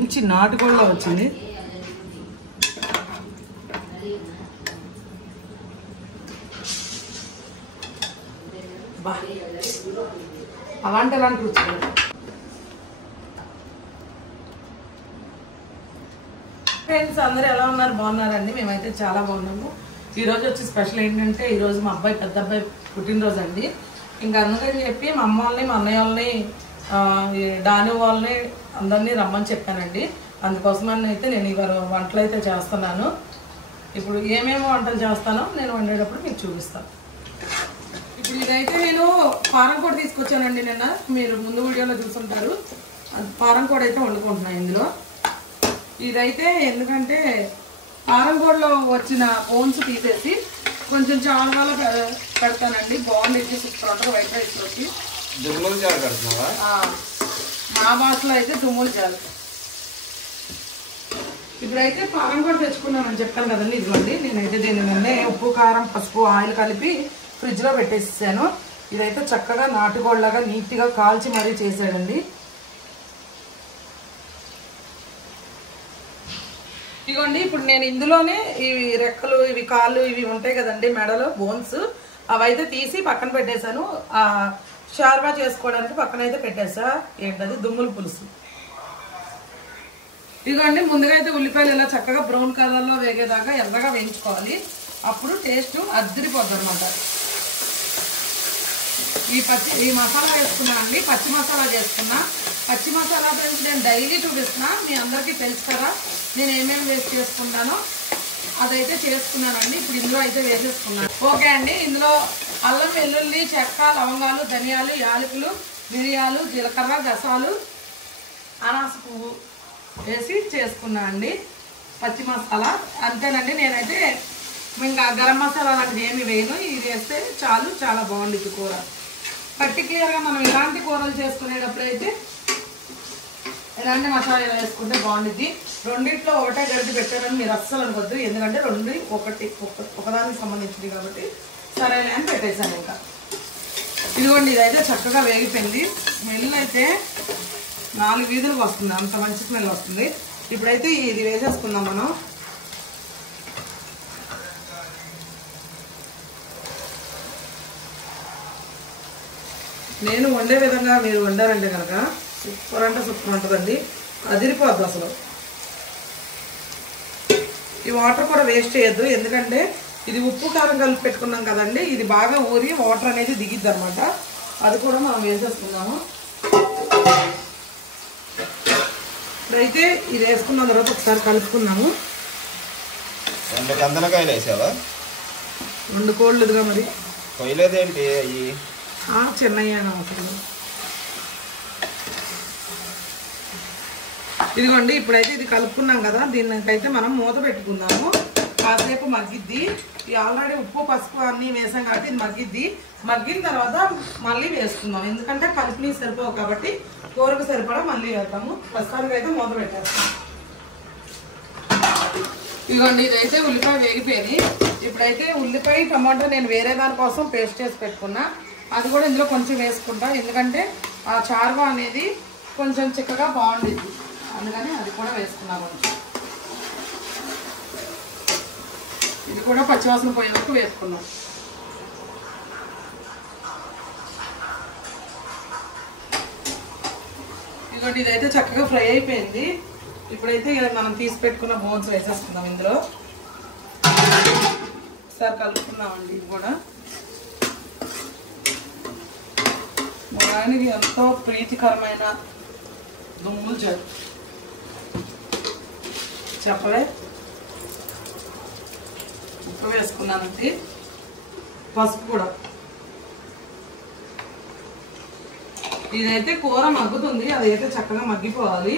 మంచి నాటుకోళ్ళ వచ్చింది. అలాంటి ఎలాంటి రుచి ఫ్రెండ్స్, అందరూ ఎలా ఉన్నారు? బాగున్నారండి? మేమైతే చాలా బాగున్నాము. ఈరోజు వచ్చి స్పెషల్ ఏంటంటే, ఈరోజు మా అబ్బాయి పెద్ద అబ్బాయి పుట్టినరోజు అండి. ఇంకా అందుకని చెప్పి మా అమ్మ వాళ్ళని, మా అన్నయ్య వాళ్ళని, డాను వాళ్ళని అందరినీ రమ్మని చెప్పానండి. అందుకోసమని అయితే నేను ఇవాళ వంటలు అయితే చేస్తున్నాను. ఇప్పుడు ఏమేమి వంటలు చేస్తానో నేను వండేటప్పుడు మీకు చూపిస్తాను. ఇప్పుడు ఇదైతే నేను పారం కూడా తీసుకొచ్చానండి. నిన్న మీరు ముందు వీడియోలో చూసుంటారు. పారం కూడా అయితే వండుకుంటున్నాను ఇందులో. ఇదైతే ఎందుకంటే పారం కూడలో వచ్చిన బోన్స్ తీసేసి కొంచెం చాలా పెడతానండి. బాగుండేది, సూపర్ ఉంటుంది. వైట్ రైస్లోకి మా భాషలో అయితే దుమ్ములు చాలు. ఇప్పుడైతే పారం కూడా తెచ్చుకున్నామని చెప్పాను కదండి. ఇదిగోండి, నేనైతే దీని ముందే ఉప్పు, కారం, పసుపు, ఆయిల్ కలిపి ఫ్రిడ్జ్లో పెట్టేసాను. ఇదైతే చక్కగా నాటుకోళ్ళగా నీట్గా కాల్చి మరీ చేసాడండి. ఇదిగోండి, ఇప్పుడు నేను ఇందులోనే ఇవి రెక్కలు, ఇవి కాళ్ళు, ఇవి ఉంటాయి కదండి మెడలో బోన్స్, అవైతే తీసి పక్కన పెట్టేశాను. షార్వా చేసుకోవడానికి పక్కన అయితే పెట్టేసా. ఏంటది? దుమ్ముల పులుసు. ఇదిగోండి, ముందుగా అయితే ఉల్లిపాయలు ఇలా చక్కగా బ్రౌన్ కలర్లో వేగేదాకా ఎర్రగా వేయించుకోవాలి. అప్పుడు టేస్ట్ అద్దరిపోద్ది అనమాట. ఈ మసాలా వేసుకున్నా అండి, పచ్చి మసాలా చేసుకున్నా. పచ్చి మసాలా ఫ్రెండ్స్ నేను డైలీ చూపిస్తున్నా, మీ అందరికీ తెలుసు కదా నేను ఏమేమి వేస్ట్ చేసుకుంటానో. అదైతే చేసుకున్నానండి. ఇప్పుడు ఇందులో అయితే వేసేసుకున్నాను. ఓకే అండి, ఇందులో అల్లం, వెల్లుల్లి, చెక్క, లవంగాలు, ధనియాలు, యాలకులు, మిరియాలు, జీలకర్ర, గసాలు, అనాస పువ్వు వేసి చేసుకున్నా అండి. పచ్చి మసాలా అంతేనండి. నేనైతే ఇంకా గరం మసాలా లాంటిది ఏమి వేయను. ఇది వేస్తే చాలు, చాలా బాగుంటుంది కూర. పర్టికులర్గా మనం ఇలాంటి కూరలు చేసుకునేటప్పుడు అయితే ఇలాంటి మసాలా వేసుకుంటే బాగుంటుంది. రెండిట్లో ఒకటే గరిటె పెట్టారని మీరు అస్సలు అనుకోద్దు, ఎందుకంటే రెండు ఒకదానికి సంబంధించింది కాబట్టి సరేలే అని పెట్టేశాను. ఇంకా ఇదిగోండి, ఇదైతే చక్కగా వేగిపోయింది. స్మెల్ అయితే 4 వీధులకు వస్తుంది, అంత మంచి స్మెల్ వస్తుంది. ఇప్పుడైతే ఇది వేసేసుకుందాం మనం. నేను వండే విధంగా మీరు వండారంటే కనుక సూపర్ అంటే సూపర్ ఉంటుందండి. అదిరిపోద్ది అసలు. ఈ వాటర్ కూడా వేస్ట్ చేయొద్దు, ఎందుకంటే ఇది ఉప్పు కారం కలిపి పెట్టుకున్నాం కదండి. ఇది బాగా ఊరి వాటర్ అనేది దిగిద్ది అనమాట. అది కూడా మనం వేసేసుకున్నాము. ఇప్పుడైతే ఇది వేసుకున్న తర్వాత ఒకసారి కలుపుకున్నాము. 2 కందనకాయలు వేసావా? 2 కోళ్ళుగా మరి కొయ్యలేదేంటి? అవి చిన్నయ్య అసలు. ఇదిగోండి, ఇప్పుడైతే ఇది కలుపుకున్నాం కదా, దీనికైతే మనం మూత పెట్టుకుందాము. కాసేపు మగ్గిద్ది. ఇది ఆల్రెడీ ఉప్పు, పసుపు అన్నీ వేసాం కాబట్టి ఇది మగ్గిద్ది. మగ్గిన తర్వాత మళ్ళీ వేసుకుందాం, ఎందుకంటే కలిపి సరిపోవు కాబట్టి కూరకు సరిపడా మళ్ళీ వేస్తాము. ప్రస్తుతానికి అయితే మూత పెట్టేస్తాం. ఇదిగోండి, ఇదైతే ఉల్లిపాయ వేగిపోయింది. ఇప్పుడైతే ఉల్లిపాయ, టమాటా నేను వేరే దానికోసం పేస్ట్ చేసి పెట్టుకున్నా. అది కూడా ఇందులో కొంచెం వేసుకుంటా, ఎందుకంటే ఆ చార్వా అనేది కొంచెం చిక్కగా బాగుంటుంది, అందుకని అది కూడా వేసుకున్నా కొంచెం. ఇది కూడా పచ్చివాసన పోయే వరకు వేసుకున్నాం. ఇదిగోండి, ఇదైతే చక్కగా ఫ్రై అయిపోయింది. ఇప్పుడైతే మనం తీసి పెట్టుకున్న బోన్స్ వేసేసుకుందాం ఇందులో. ఒకసారి కలుపుకున్నామండి. ఇది కూడా మా ఆయనకి ఎంతో ప్రీతికరమైన దుమ్ములు చెప్పలే. ఉప్పు వేసుకున్నానండి, పసుపు కూడా. ఇదైతే కూర మగ్గుతుంది, అదైతే చక్కగా మగ్గిపోవాలి.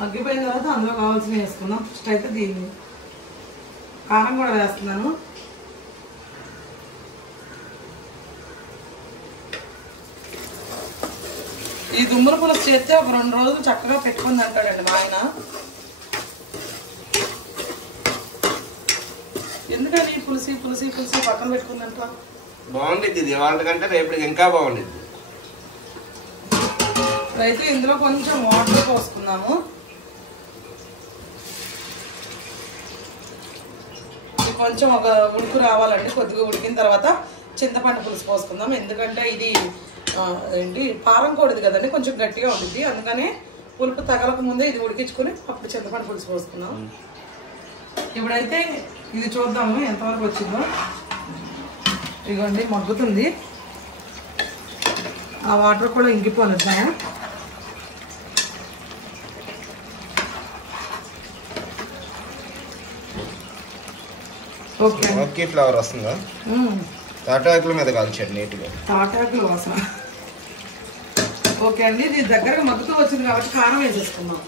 మగ్గిపోయిన తర్వాత అందులో కావాల్సినవి వేసుకుందాం. ఫస్ట్ అయితే దీన్ని కారం కూడా వేస్తున్నాను. ఈ దుమ్ముల పులుసు చేస్తే ఒక 2 రోజులు చక్కగా పెట్టుకుంది అంటాడండి మా ఆయన. ఎందుకని పులుసు పులుసు పులుసు పక్కన పెట్టుకుందంట? బాగుంటుంది ఇది, వాళ్ళకంటే రేపటికి ఇంకా బాగుంటుంది. అయితే ఇందులో కొంచెం వాటర్ పోసుకుందాము. కొంచెం ఒక ఉడుకు రావాలండి. కొద్దిగా ఉడికిన తర్వాత చింతపండు పులుసు పోసుకుందాం. ఎందుకంటే ఇది ఏంటి పారం కోడిది కదండి, కొంచెం గట్టిగా ఉంటుంది. అందుకనే పులుపు తగలక ముందే ఇది ఉడికించుకొని అప్పుడు చింతపండు పులుసు పోసుకుందాం. ఇప్పుడైతే ఇది చూద్దాము ఎంతవరకు వచ్చిందో. ఇదిగోండి మగ్గుతుంది, ఆ వాటర్ కూడా ఇంకిపోనిద్దాము. ఓకే ఫ్లేవర్ వస్తుందా? తాటాకుల మీద కాల్చండి నీట్గా, తాటాకులు వాసన. ఓకే అండి, ఇది దగ్గరగా మగ్గుతూ వచ్చింది కాబట్టి కారం వేసేసుకుందాం.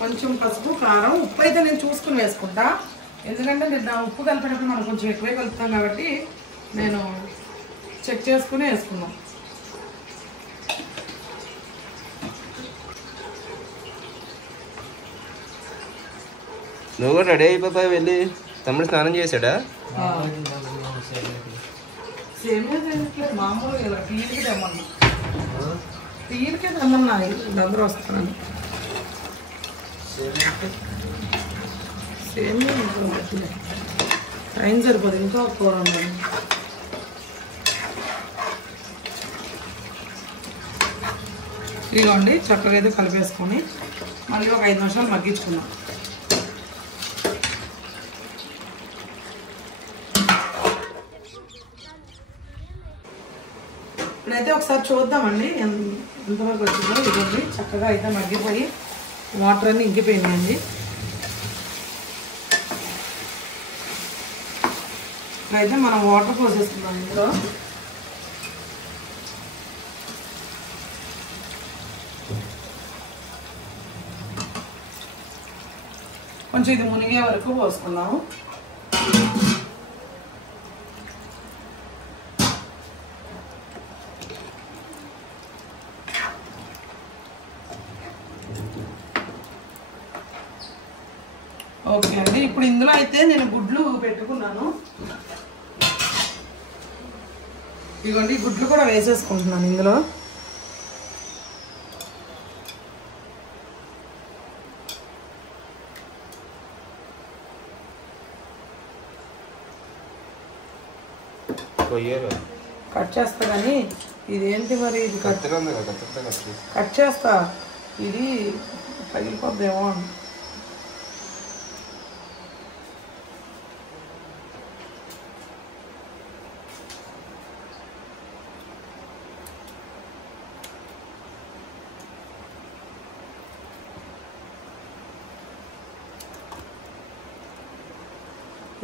కొంచెం పసుపు, కారం, ఉప్పు అయితే నేను చూసుకుని వేసుకుంటా. ఎందుకంటే నేను ఉప్పు కలిపేటప్పుడు మనం కొంచెం ఎక్కువే కలుపుతాం కాబట్టి నేను చెక్ చేసుకుని వేసుకున్నాం. నువ్వు కూడా రెడీ అయిపోతావు, వెళ్ళి తమ్ముడు స్నానం చేశాడా? మామూలుగా ఇలా టీలకి తెమ్మన్నా, టీలకే తెమ్మన్నా, అందరూ వస్తానని. సేమియా టైం సరిపోదు, ఇంకా కూర ఉండాలి. ఇదిగోండి చక్కగా అయితే కలిపేసుకొని మళ్ళీ ఒక 5 నిమిషాలు మగ్గించుకుందాం. ఇప్పుడైతే ఒకసారి చూద్దామండి ఎంతవరకు వచ్చిందో. ఇదిగోండి చక్కగా అయితే మగ్గిపోయి వాటర్ అన్నీ ఇంకిపోయినాయండి. ఇప్పుడైతే మనం వాటర్ పోసేస్తున్నాం ఇందులో. కొంచెం ఇది మునిగే వరకు పోసుకున్నాము. ఓకే అండి, ఇప్పుడు ఇందులో అయితే నేను గుడ్లు పెట్టుకున్నాను. ఇదిగోండి గుడ్లు కూడా వేసేసుకుంటున్నాను ఇందులో. కట్ చేస్తా కానీ ఇదేంటి మరి, ఇది కట్ చేస్తా, ఇది పగిలిపోద్దేమో.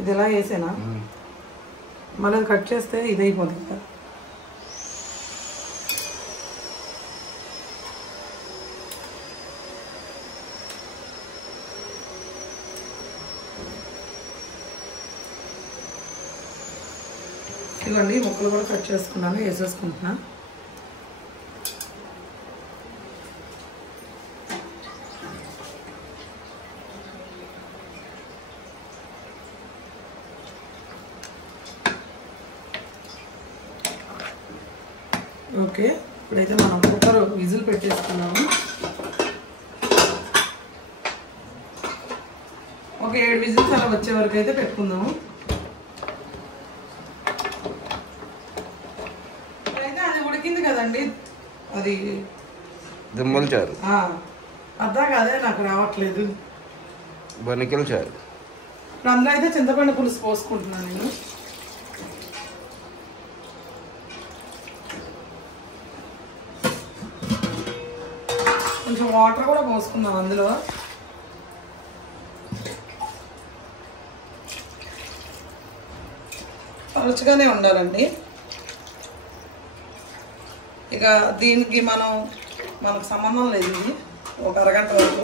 ఇది ఎలా వేసేనా, మళ్ళీ కట్ చేస్తే ఇది అయిపోతుంది కదా. ఇదిగోండి ముక్కలు కూడా కట్ చేసుకున్నాను, వేసేసుకుంటున్నా. ఓకే, ఇప్పుడైతే మనం కుక్కర్ విజిల్ పెట్టేసుకున్నాము. ఒక 7 విజిల్స్ అలా వచ్చే వరకు అయితే పెట్టుకుందాము. అయితే అది ఉడికింది కదండి, అది దుమ్మల చారు. అద్దా కాదే నాకు రావట్లేదు, బొనికల చారు. ఇప్పుడు అందులో అయితే చింతపండు పులుసు పోసుకుంటున్నాను నేను. కొంచెం వాటర్ కూడా పోసుకుందాం అందులో. రుచిగానే ఉండాలండి. ఇక దీనికి మనకు సంబంధం లేదు, ఇది ఒక అరగంట వరకు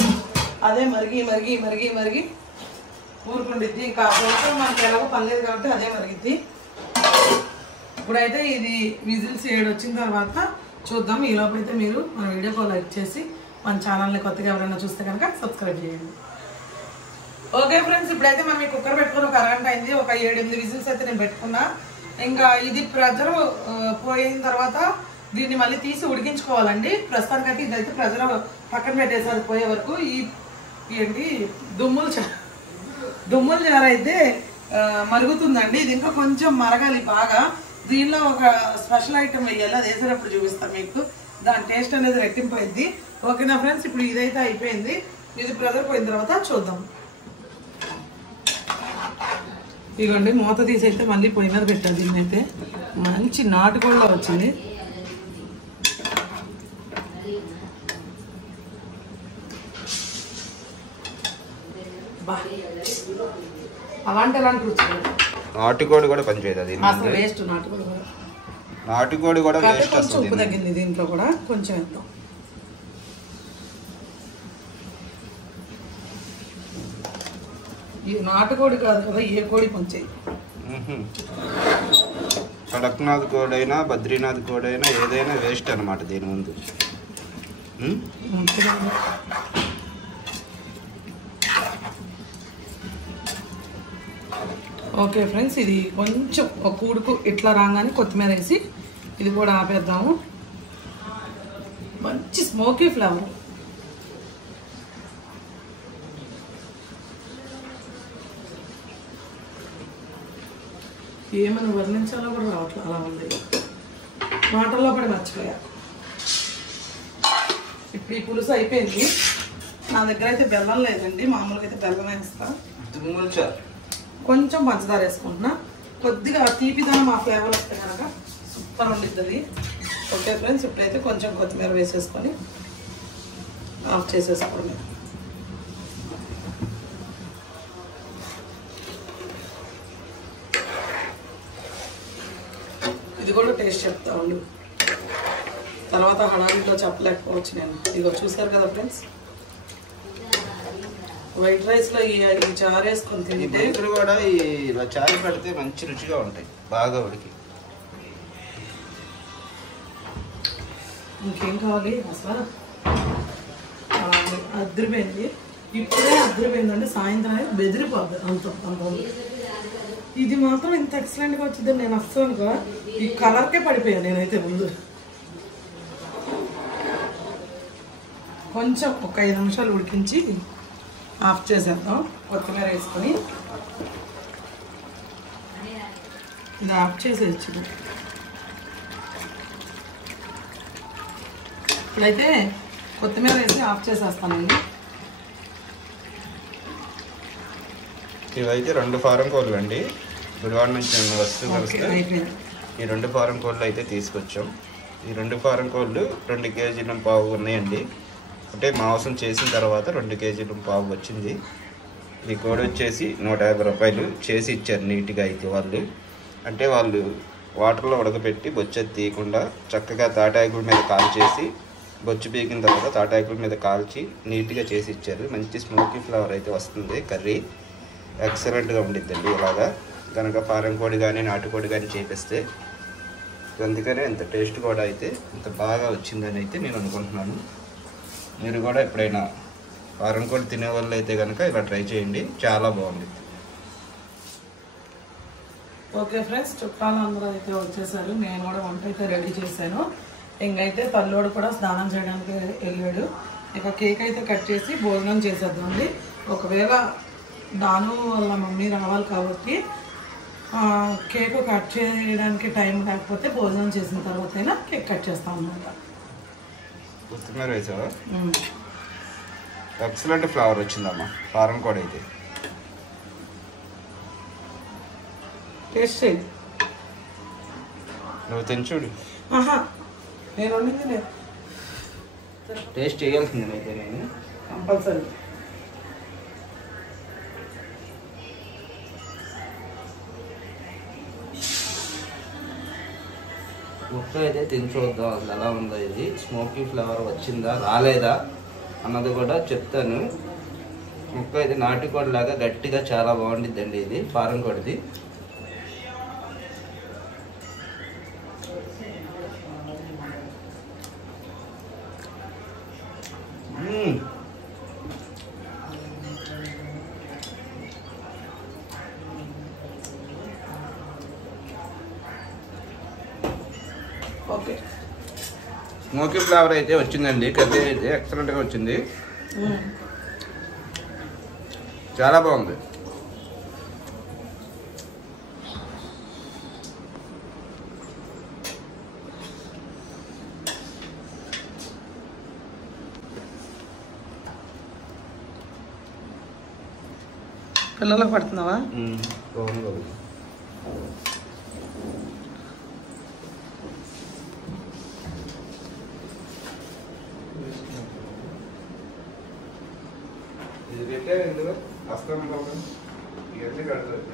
అదే మరిగి మరిగి మరిగి మరిగి ఊరుకుండిద్ది. ఇంకా మనకి ఎలాగో పనిలేదు కాబట్టి అదే మరిగిద్ది. ఇప్పుడైతే ఇది విజిల్స్ 7 వచ్చిన తర్వాత చూద్దాం. ఈలోపు అయితే మీరు మన వీడియోకి లైక్ చేసి మన ఛానల్ని కొత్తగా ఎవరైనా చూస్తే కనుక సబ్స్క్రైబ్ చేయండి. ఓకే ఫ్రెండ్స్, ఇప్పుడైతే మనం ఈ కుక్కర్ పెట్టుకుని ఒక అరగంట అయింది. ఒక 7-8 విజిల్స్ అయితే నేను పెట్టుకున్నా. ఇంకా ఇది ప్రెజర్ పోయిన తర్వాత దీన్ని మళ్ళీ తీసి ఉడికించుకోవాలండి. ప్రస్తుతానికైతే ఇదైతే ప్రెజర్ పక్కన పెట్టేసారి పోయే వరకు. ఈ ఏంటి దుమ్ముల చారు అయితే మరుగుతుందండి. ఇది ఇంకా కొంచెం మరగాలి బాగా. దీనిలో ఒక స్పెషల్ ఐటమ్ వేయాలి, అది వేసేటప్పుడు చూపిస్తాను మీకు. దాని టేస్ట్ అనేది రెట్టింపోయింది. ఓకేనా ఫ్రెండ్స్, ఇప్పుడు ఇదైతే అయిపోయింది. ఇది ప్రెజర్ పోయిన తర్వాత చూద్దాం. ఇదిగోండి మూత తీసి అయితే మళ్ళీ పొయ్యి మీద పెట్టాలి. దీన్ని అయితే మంచి నాటుకోళ్ళ వచ్చింది. అలాంటి రుచి నాటుకోడి కూడా పనిచేయదు. అసలు వేస్ట్. నాటుకోడి కూడా వేస్ట్. కొంచెం ఉప్పు తగ్గింది దీంట్లో కూడా, కొంచెం వేద్దాం. ఈ నాటుకోడి కాదు కదా, ఏ కోడి పంచేది. కడక్నాథ్ కోడి అయినా బద్రీనాథ్ కోడి అయినా ఏదైనా వేస్ట్ అనమాట దీని ముందు. ఓకే ఫ్రెండ్స్, ఇది కొంచెం ఒక ఉడుకు ఇట్లా రాగానే కొత్తిమీర వేసి ఇది కూడా ఆపేద్దాము. మంచి స్మోకీ ఫ్లేవర్. ఏమని వర్ణించాలో కూడా రావట్లేదు, అలా ఉంది. మాటల్లో పడి మర్చిపోయా. ఇప్పుడు ఈ పులుసు అయిపోయింది. నా దగ్గర అయితే బెల్లం లేదండి, మామూలుగా అయితే బెల్లం వేస్తా. కొంచెం పంచదార వేసుకుంటున్నా, కొద్దిగా తీపిదనం ఆ ఫ్లేవర్ వస్తే కనుక సూపర్ ఉండిద్ది. ఓకే ఫ్రెండ్స్, ఇప్పుడైతే కొంచెం కొత్తిమీర వేసేసుకొని ఆఫ్ చేసేసుకోండి. ఇది కూడా టేస్ట్ చెప్తా ఉండు, తర్వాత హడావిడిలో చెప్పలేకపోవచ్చు నేను. ఇదిగో చూసారు కదా ఫ్రెండ్స్, వైట్ రైస్లో ఈ చారు వేసుకొని తింటే కూడా ఇలా చారు పెడితే మంచి రుచిగా ఉంటాయి, బాగా ఉడికి. ఇంకేం కావాలి అసలు. అద్దరిపోయింది, ఇప్పుడే అద్దరిపోయిందండి. సాయంత్రం అయితే బెదిరిపోద్ది అంత. ఇది మాత్రం ఇంత ఎక్సలెంట్గా వచ్చిందని నేను అస్సలుగా ఈ కలర్కే పడిపోయాను నేనైతే ముందు. కొంచెం ఒక 5 నిమిషాలు ఉడికించి ఆఫ్ చేసేద్దాం. కొత్తిమీర వేసుకొని ఇది ఆఫ్ చేసేయచ్చు. ఇప్పుడైతే కొత్తిమీర వేసి ఆఫ్ చేసేస్తానండి. ఇవైతే 2 ఫారం కోళ్ళు అండి. గుడివాడ నుంచి ఉన్న వస్తువు కలిస్తే ఈ 2 ఫారం కోళ్ళు అయితే తీసుకొచ్చాం. ఈ 2 ఫారం కోళ్ళు 2 కేజీల పావు ఉన్నాయండి. అంటే మాంసం చేసిన తర్వాత 2 కేజీల పావు వచ్చింది. ఈ కోడి వచ్చేసి 150 రూపాయలు చేసి ఇచ్చారు నీట్గా. అయితే వాళ్ళు వాటర్లో ఉడకబెట్టి బొచ్చెది తీయకుండా చక్కగా తాటాకుల మీద కాల్చేసి, బొచ్చు పీకిన తర్వాత తాటాకుల మీద కాల్చి నీట్గా చేసి ఇచ్చారు. మంచి స్మోకీ ఫ్లేవర్ అయితే వస్తుంది. కర్రీ ఎక్సలెంట్గా ఉండిద్దండి. ఇలాగా కనుక ఫారం కోడి కానీ నాటుకోడి కానీ చేపిస్తే, అందుకనే ఇంత టేస్ట్ కూడా అయితే ఇంత బాగా వచ్చిందని అయితే నేను అనుకుంటున్నాను. మీరు కూడా ఎప్పుడైనా ఫారం కోడి తినే వాళ్ళు అయితే కనుక ఇలా ట్రై చేయండి, చాలా బాగుంది. ఓకే ఫ్రెండ్స్, చుట్టాలు అందరూ అయితే వచ్చేసారు. నేను కూడా వంట అయితే రెడీ చేశాను. ఇంకైతే తల్లోడు కూడా స్నానం చేయడానికి వెళ్ళాడు. ఇక కేక్ అయితే కట్ చేసి భోజనం చేసేద్దామండి. ఒకవేళ దాను వాళ్ళ మమ్మీ రావాలి కాబట్టి కేక్ కట్ చేయడానికి టైం లేకపోతే భోజనం చేసిన తర్వాత అయినా కేక్ కట్ చేస్తాం అన్నమాట. కొత్తిమీర వేసావా? ఎక్సలెంట్ ఫ్లేవర్ వచ్చిందమ్మా ఫారం కోడి అయితే. టేస్ట్ చేయి. నువ్వు తెంచుడు. నేను వండింది లేదు, టేస్ట్ చేయాల్సింది అయితే నేను కంపల్సరీ. ముక్క అయితే తిని చూద్దాం అసలు ఎలా ఉందో. ఇది స్మోకీ ఫ్లేవర్ వచ్చిందా రాలేదా అన్నది కూడా చెప్తాను. ముక్క అయితే నాటుకోడి లాగా గట్టిగా చాలా బాగుండిద్దండి. ఇది ఫారం కోడిది. ఓకే, స్మోకీ ఫ్లేవర్ అయితే వచ్చిందండి. కర్రీ అయితే ఎక్సలెంట్గా వచ్చింది, చాలా బాగుంది. పిల్లలకు పడుతున్నావా?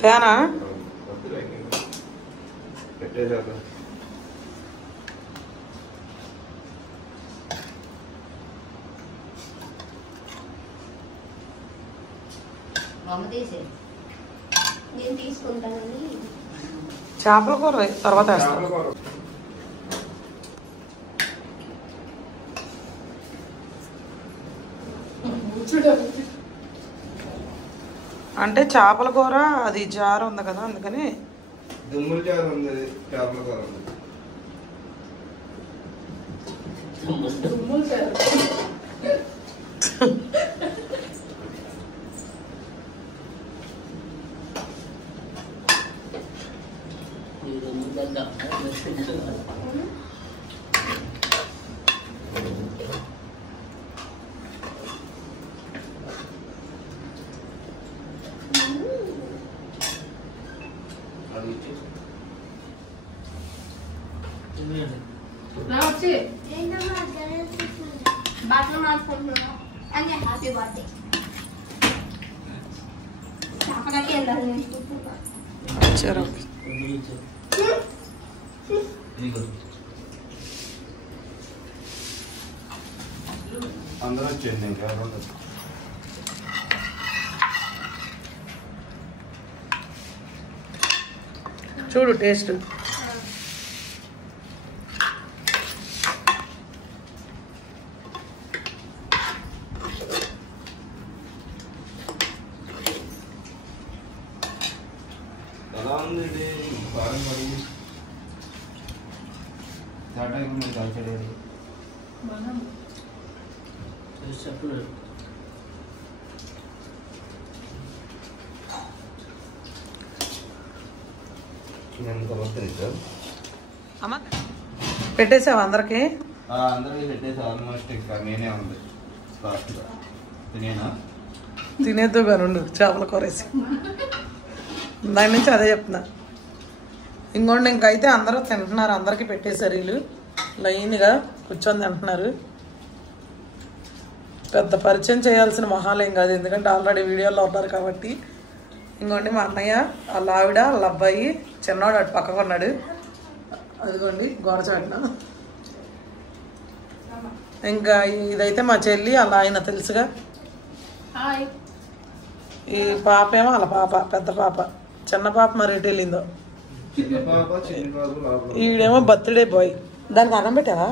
తేనా పెట్టేసాక నేను తీసుకుంటానని చేపల కూర తర్వాత వేస్తాను. అంటే చేపల కూర అది జారు ఉంది కదా, అందుకని దుమ్ముల చారు ఉంది, చేపల కూర ఉంది. బట్టలు మార్చుకుంటున్నా అంటే హ్యాపీ బర్త్డే చేపలకి వెళ్ళాలి సరే అందరూ వచ్చేయండి ఇంకా చూడు టేస్ట్. ఎలా ఉంది బాగా మరి టాటా మీరు కలిసలేదు చెప్పలేదు. అమ్మ పెట్టేసావా అందరికి? అందరికీ పెట్టేసి ఆల్మోస్ట్ ఇంకా నేనే ఉంది లాస్ట్గా తినేనా తినేద్దు కానుండు చేపల కూర వేసి. దాని నుంచి అదే చెప్తున్నా. ఇంకోండి ఇంకైతే అందరూ తింటున్నారు, అందరికీ పెట్టేశారు. వీళ్ళు లైన్గా కూర్చొని తింటున్నారు. పెద్ద పరిచయం చేయాల్సిన మొహాలేం కాదు, ఎందుకంటే ఆల్రెడీ వీడియోలో ఉన్నారు కాబట్టి. ఇంకోండి మా అన్నయ్య, వాళ్ళ ఆవిడ, వాళ్ళ అబ్బాయి, చిన్నవాడు అటు పక్కకు ఉన్నాడు. అదిగోండి గోరచాటున. ఇంకా ఇదైతే మా చెల్లి, వాళ్ళ ఆయన తెలుసుగా. ఈ పాప ఏమో వాళ్ళ పాప, పెద్ద పాప. చిన్న పాప మరి ఎటు వెళ్ళిందో. ఈడేమో బర్త్డే బాయ్. దానికి అన్నం పెట్టావా?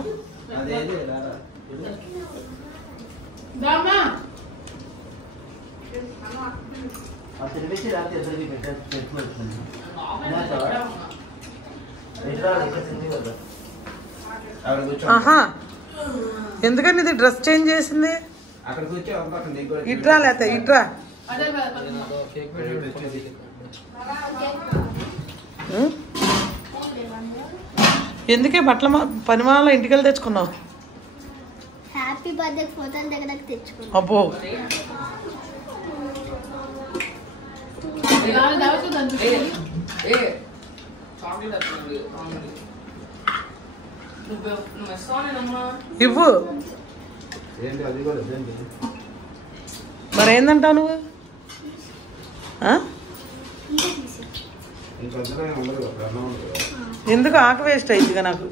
ఆహా, ఎందుకని ఇది డ్రెస్ చేంజ్ చేసింది? ఇట్రా లేత ఇట్రా. ఎందుకే బట్టల పనిమాల ఇంటికి వెళ్ళి తెచ్చుకున్నావు? హ్యాపీ బర్త్డే ఫోటోల దగ్గరకు తెచ్చుకున్నాం. అబ్బో, ఇవ్వు. మరి ఏందంటావు నువ్వు? ఎందుకు ఆకు వేస్ట్ అయిందిగా నాకు.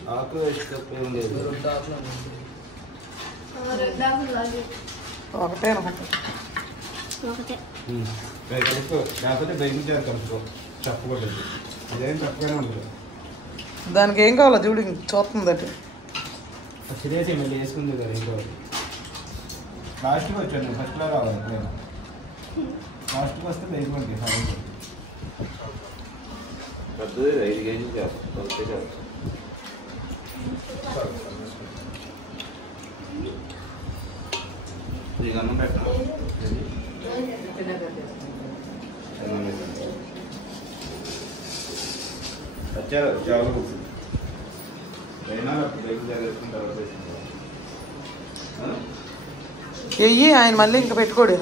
ఒకటే లేకపోతే బెంచారు కలుసుకో, చెప్పకూడదు. అదేం తప్పగానే ఉండదు. దానికి ఏం కావాలో చూడు, చూస్తుందట. సిరియాసి మళ్ళీ వేసుకుంది కదా ఏం కావాలి. లాస్ట్కి వచ్చాను, ఫస్ట్లో రావాలి. ఎప్పుడైనా లాస్ట్కి వస్తే బేస్మెంట్కి పెద్దది 5 కేజీలు చేస్తాను. నీకు అన్నం పెట్టాను. వచ్చారు చాలా అయినా బయట జాగ్రత్త తర్వాత వెయ్యి ఆయన మళ్ళీ ఇంకా పెట్టుకోడు.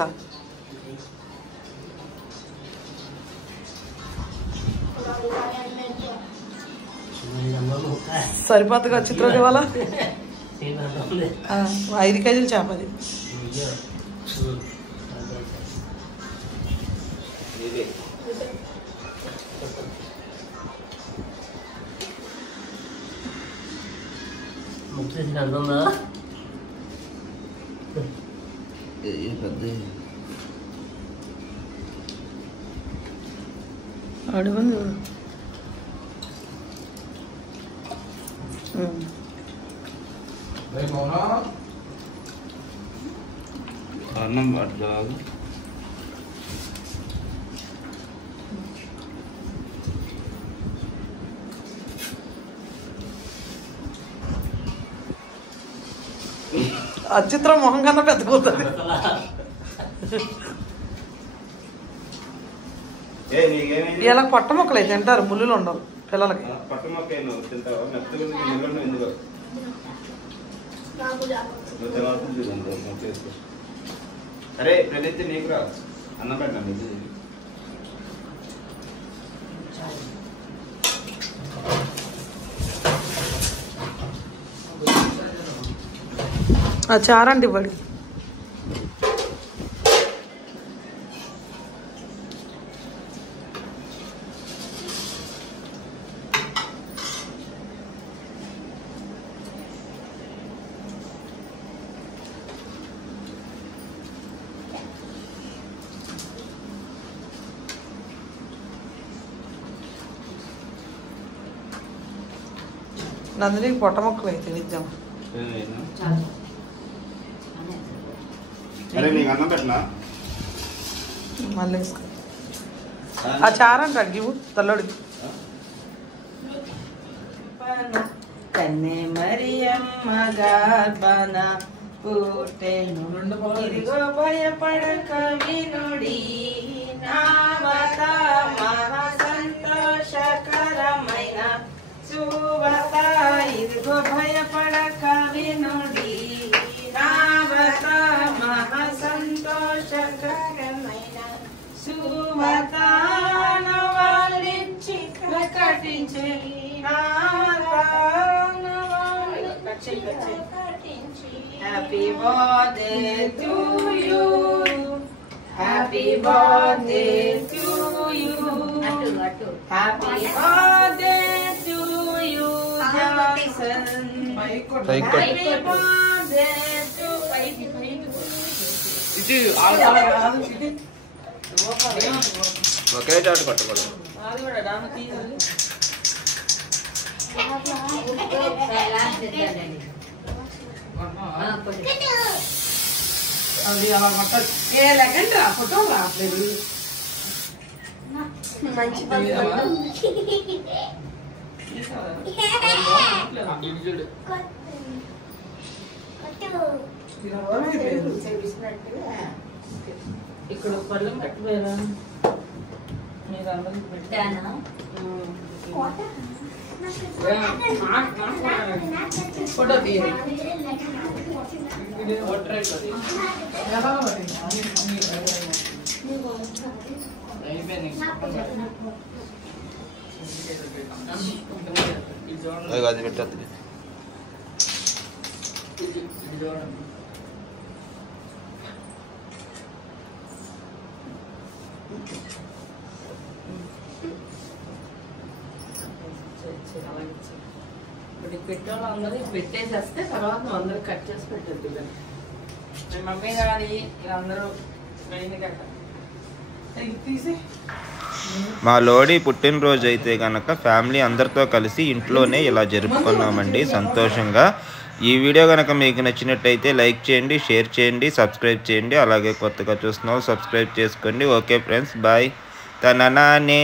సరిపోతుందిగా చిత్రం ఇవాళ 5 కేజీలు చేప అది. అడుగుంది అన్నం అట్లా చిత్రం మొహం కన్నా పెద్ద కూతుంది. ఇలా పొట్ట మొక్కలు అయితే తింటారు, ముళ్ళు ఉండవు పిల్లలకి. పట్టు మొక్క తింటావా? మెత్తగా ఎందుకు అరే ప్రదీప్ నీకు రా అన్నం పెట్టండి. చారండి ఇవ్వడి. నందినికి పొట్ట మొక్కలు అయితే నిజం. అరే నీకు అన్నం పెట్టనా? మళ్ళీ ఆ చారంట గివు తల్లోడి. కన్నె మరియమ్మ గర్భన పుట్టెను ఇదిగో భయపడక వినుడి నావత మహా సంతోషకరమైన సువత ఇదిగో భయపడక వినుడి నావత మహా సంతోషకరమైన సువత నవాలిచ్చి ప్రకటించే Happy birthday to you. Happy birthday to you. Happy birthday to you, Jackson. Happy birthday to ఒకే చాటు పట్టకూడదు. అది అలా మట్టలు ఏ లెక్కండి రా ఫోటో రావట్లేదు. మంచి ఇక్కడ పళ్ళెం కట్టిపోయారా మీరు అందరికి పెట్టానా? ఫోటో తీయాలి. అది పెట్టద్దు. ఇప్పుడు పెట్టాలో అందరూ పెట్టేసేస్తే తర్వాత నువ్వు అందరూ కట్ చేసి పెట్టద్దు. మీ మమ్మీ కానీ వీళ్ళందరూ మెయిన్ కట్ట తీసి. మా లోడి పుట్టినరోజు అయితే కనుక ఫ్యామిలీ అందరితో కలిసి ఇంట్లోనే ఇలా జరుపుకున్నామండి సంతోషంగా. ఈ వీడియో కనుక మీకు నచ్చినట్టయితే లైక్ చేయండి, షేర్ చేయండి, సబ్స్క్రైబ్ చేయండి. అలాగే కొత్తగా చూస్తున్నావు సబ్స్క్రైబ్ చేసుకోండి. Okay friends, bye. తన నానే